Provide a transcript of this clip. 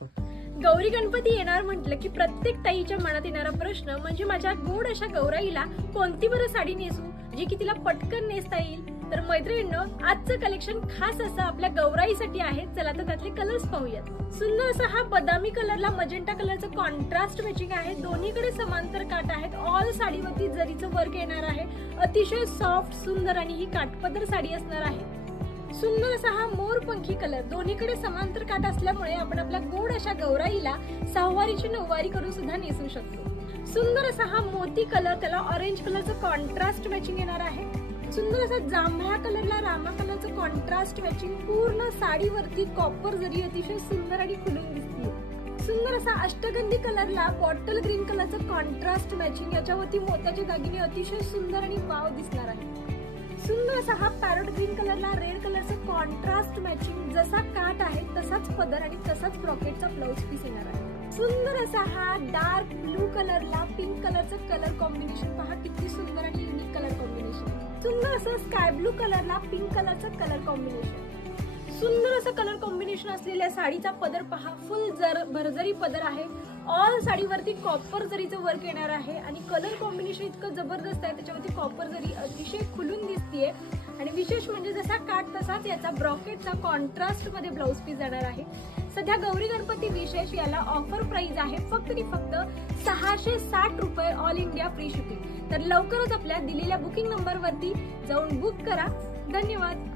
आल्यापासून। गौरी गणपती येणार म्हटलं की प्रत्येक ताईच्या मनात येणारा प्रश्न म्हणजे माझ्या गोड अशा गौराईला कोणती बरं साडी नेसू जी की तिला पटकन नेसता येईल। तर मैत्रिणींनो, आजचं कलेक्शन खास असं आपल्या गौराईसाठी आहे। चला तर त्यातले कलर्स पाहूयात। सुंदर असा हा बदामी कलरला मजेंटा कलरचं कॉन्ट्रास्ट मॅचिंग आहे। दोन्हीकडे समांतर काठ आहेत। ऑल साडीवरती जरीचं वर्क येणार आहे। अतिशय सॉफ्ट सुंदर आणि ही काठपदर साडी असणार आहे। सुंदर असा हा मोरपंखी कलर, दोन्हीकडे समांतर काठ असल्यामुळे आपण आपल्या गोड अशा गौराईला सहावारीची नऊवारी करून सुद्धा नेसू शकतो। सुंदर असा हा मोती कलर, त्याला ऑरेंज कलरचं कॉन्ट्रास्ट मॅचिंग येणार आहे। सुंदर असा जांभळा कलरला रामा कलरचं कॉन्ट्रास्ट मॅचिंग, पूर्ण साडीवरती कॉपर जरी अतिशय सुंदर आणि खुलून दिसते। सुंदर असा अष्टगंधी कलरला बॉटल ग्रीन कलरचं कॉन्ट्रास्ट मॅचिंग, याच्यावरती मोत्याचे दागिने अतिशय सुंदर आणि वाव दिसणार आहे। सुंदर असा हा पॅरोट ग्रीन कलरला रेड कलरचं कॉन्ट्रास्ट मॅचिंग, जसा काठ आहे तसाच पदर आणि तसाच ब्रॉकेटचा ब्लाउज पीस येणार आहे। सुंदर असा हा डार्क ब्लू कलरला पिंक कलरचं कलर कॉम्बिनेशन, पहा किती सुंदर आणि युनिक कलर कॉम्बिनेशन। सुंदर असं स्काय ब्लू कलरला पिंक कलरचं कलर कॉम्बिनेशन, सुंदर असं कलर कॉम्बिनेशन असलेल्या साडीचा पदर पहा, फुल भरजरी पदर आहे। ऑल साडीवरती कॉपर जरीचं वर्क येणार आहे आणि कलर कॉम्बिनेशन इतकं जबरदस्त आहे, त्याच्यावरती कॉपर जरी अतिशय खुलून दिसतीये। आणि विशेष म्हणजे जसा काठ तसाच याचा ब्रॉकेटचा कॉन्ट्रास्ट मध्ये ब्लाउज पीस जाणार आहे। सध्या गौरी गणपती विशेष याला ऑफर प्राइस आहे फक्त 660 रुपये, ऑल इंडिया फ्री शिपिंग। तर लवकरच आपल्या दिलेल्या बुकिंग नंबर वरती जाऊन बुक करा। धन्यवाद।